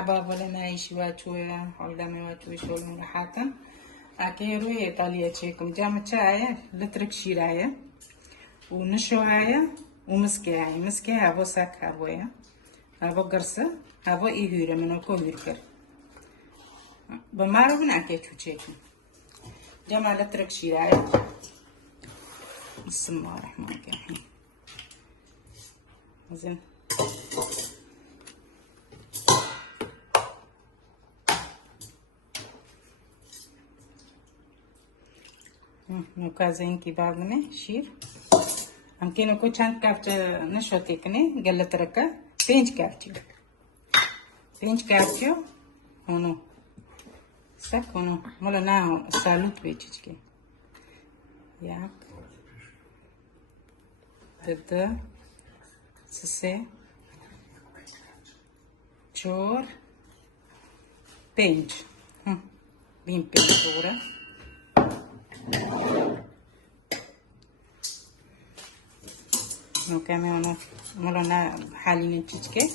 مرحبا ولا نعيش واتويا ولا ما واتوي شغل حاتم أكيرو إيطاليا تشيكم جامعة شاية لترك شيراية ونشوهاية ومسكاية مسكاية هابو ساك هابويا هابو قرصة هابو إيهورة منو كوهيركر بمارو بناكي تشيكم جامعة لترك شيراية بسم الله الرحمن الرحيم زين نوكازين كي بعضنا شير أمكن نكون چند كافت نشوتي كني قلت ركا بينج كافتيو هونو سك هونو مولا ناو سالوت بيتشكي ياك ضد سسي چور بينج بين بينج دورة نو كامي ونو مولونا حالين تشكي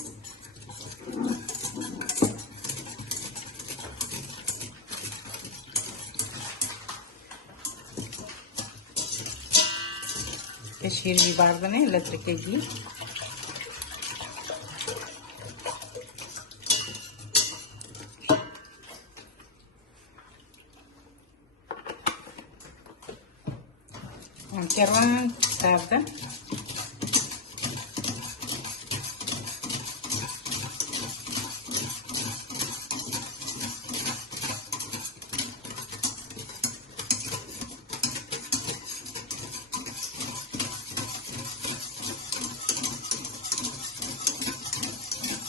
كشير भी बार बने लटकेगी Chiarvan tarda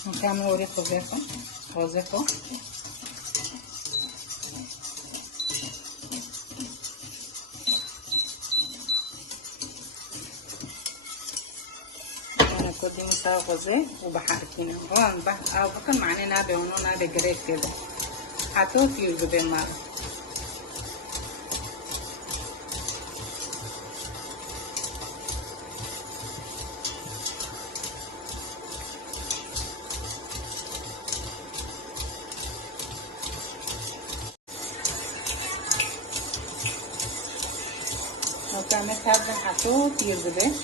Facciamo ora Joseco كودي مساوي غزة وبحركينا وان أو بكون معني نابي ونو نابي قريب كده حطوه في الجبين مارو وكامل هذا حطوه في الجبين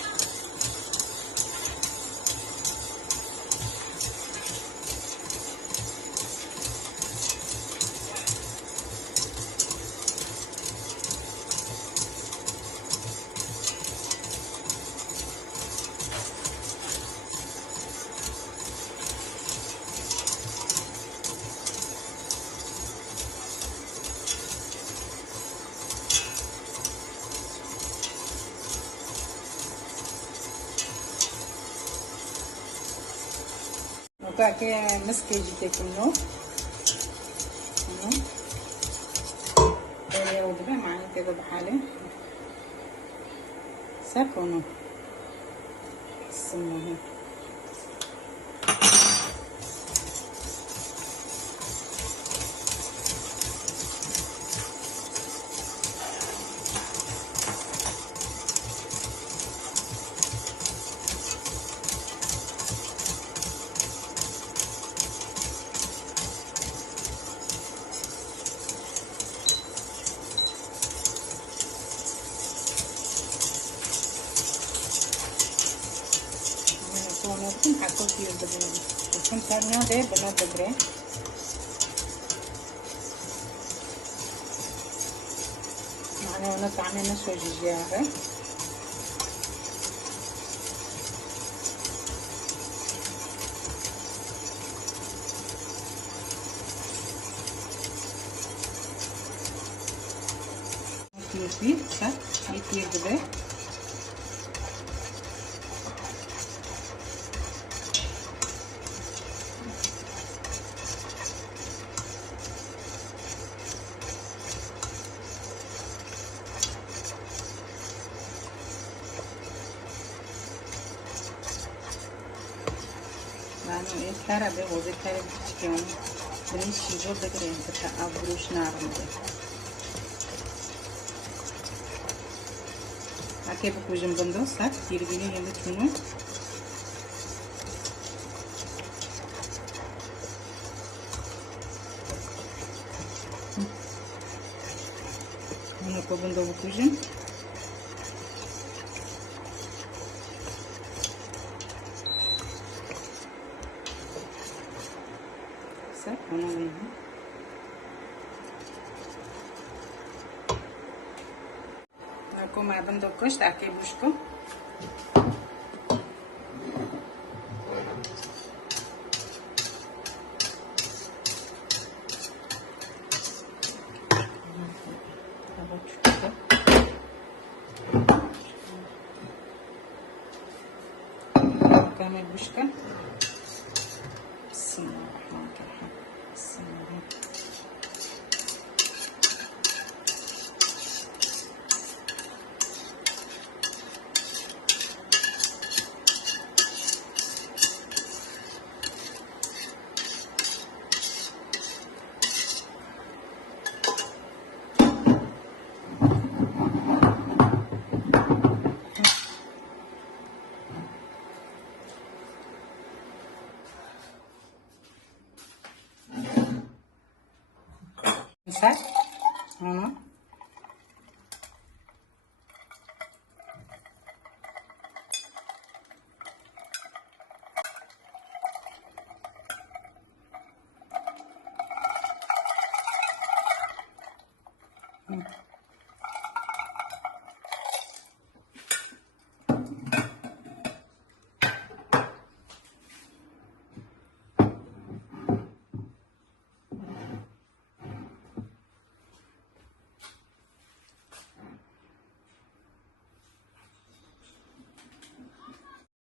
Aqui é mesquite que tem no, ele é o de bem mais que do bahale, saco no, sim. Mungkin aku sih begini, mungkin karena deh benar benar. Mana orang tanya nasi jia kan? Ini sah, ini deh. Cara be hoze kare chicken beni shijo begre ta abrush narmde ake bukujum bando sak tirgini yende chunu کو بندو بکوژن سر اونو وینم کو ما بندو کوش تاکي بوشکو كامل بوشكا بسم الله الرحمن الرحيم بسم الله مسك هنا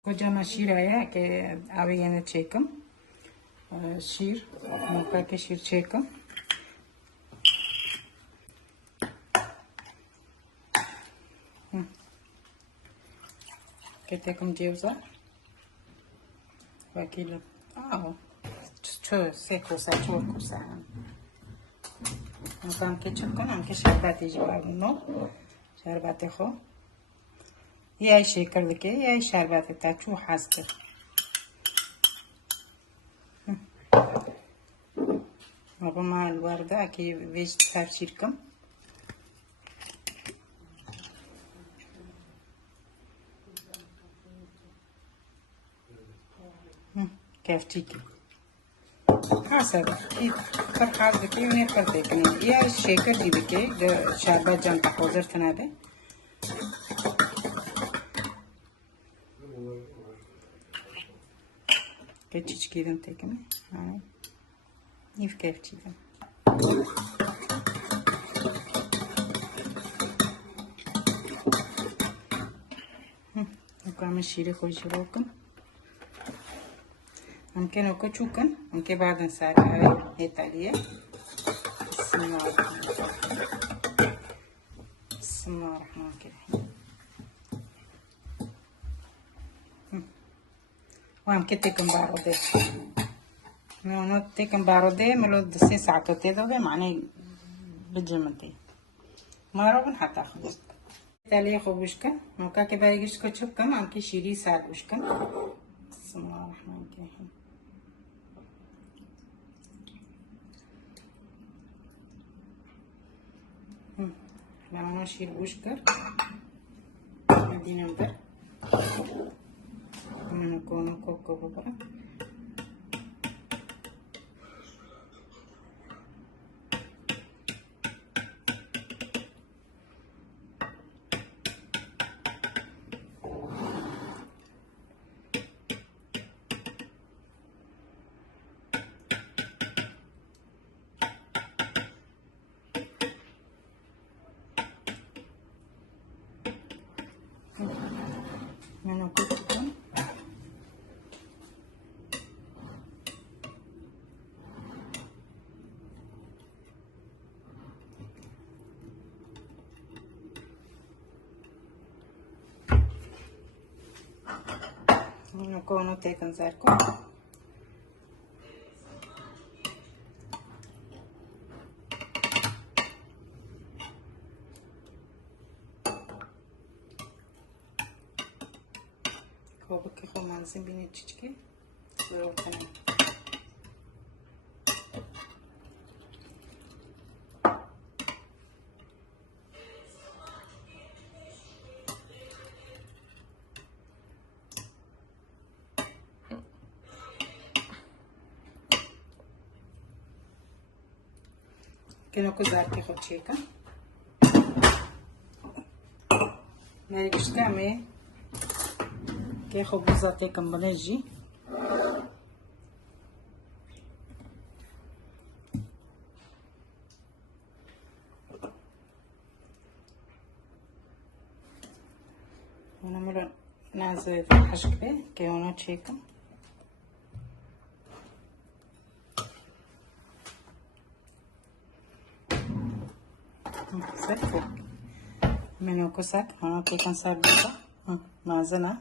Kocaman şiraya ke abi yine çekim. Şir, muka ke şir çekim. Ke tekim cevza. Vakile. Seco sa çorku sa. Mukam ke çekim, am ke şerbati jibabı no. Şerbati ho. يا شي كردكي يا شربات تاچو حاستر ابو مع الوردة كي فيج تفرشيركم كيف تيجي حسب فرحال بكي ونيركر تكني يا شيكر دي بكي شربات جنب حوزر تنابي Keçiç giydin tekimi. İf kefçiydim. وكمان شيري خوش روكم ممكن اوكو تشوكن ممكن بعد نساعد هاي ايطالية بسم الله الرحمن الرحيم بسم الله الرحمن الرحيم وهم كتكم بارودة نو تكم بارودة ملو دسي ساعتو تيدوغي معني بجمتي ما روبن حتى خبز تالي خوبوشكا موكا كي بايجشكو تشوكم امكي شيري سالوشكا بسم الله الرحمن الرحيم لما نشيل بوشكر ادينا نبر من كونو كوكو ببرا من كوكو كونو تيكن زاركو كوبك خو مانزين بيني تشكي زروتنا كنوكو زاركي خود شيكا ماري قشتامي كي خو بوزاتي كم بنجي ونعمل نازل في الحشكة كي هنا شيكا سكت منو كسك هنا كي كان صار بيتا مازنا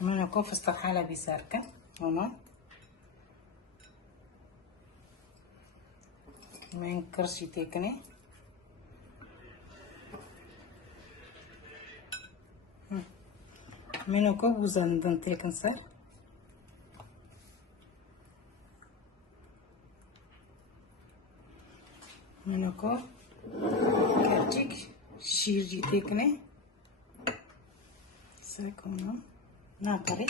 منو كوف استحالة بيساركة هنا من كرسي تكني منو كوب وزندن تكن صار منو كوب كرتيك شيرجي تكني ساكونا ناكري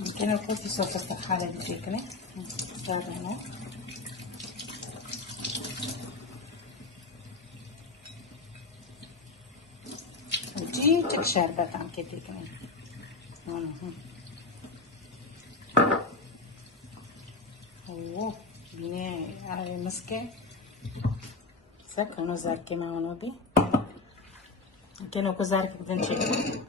ممكن أقول في صوت الحالة بتجيكني صار هنا وجي تكشربت عم كتيكني اوه بيني على مسكة سكنو زاركي معونو بي كانوا كزارك بدن شكل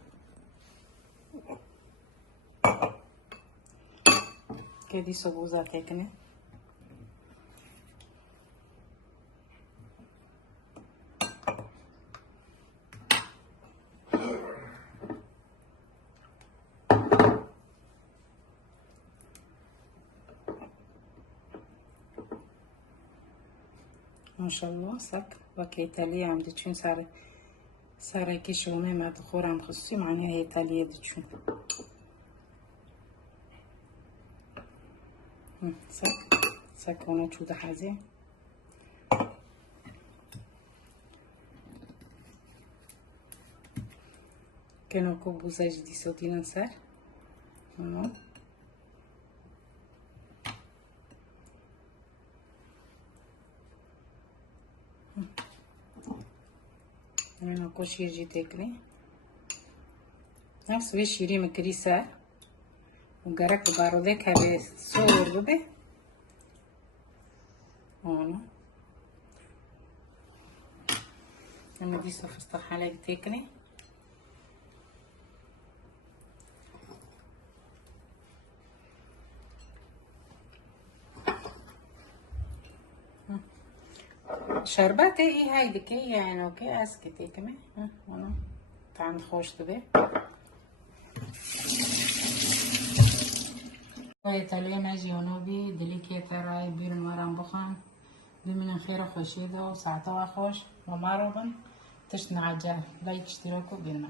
كدي صبوزة تكني ما شاء الله سك وكيتالي عم دتشون صار كيشومي مع دخور عم خصوصي معناها هي تالية دتشون سك هنا شو ده حازي كانوا كوبوزة جدي صوتينا صار هنا أنا كل شيء يجي تاكلي نفس وش يري مكريسة وجرك بارودك هذا صور ببه هنا أنا دي صف استحالة تاكلي شربتي ايه هاي دكي يعني اوكي اسكتي كمان هنا طعم خوش تبي ويتالي ماجي ونوبي دليكي تراي بير مرام بخان بمن خير خوشيدو وساعتها خوش وماروبن تشتنا عجال لايك اشتراكو بينك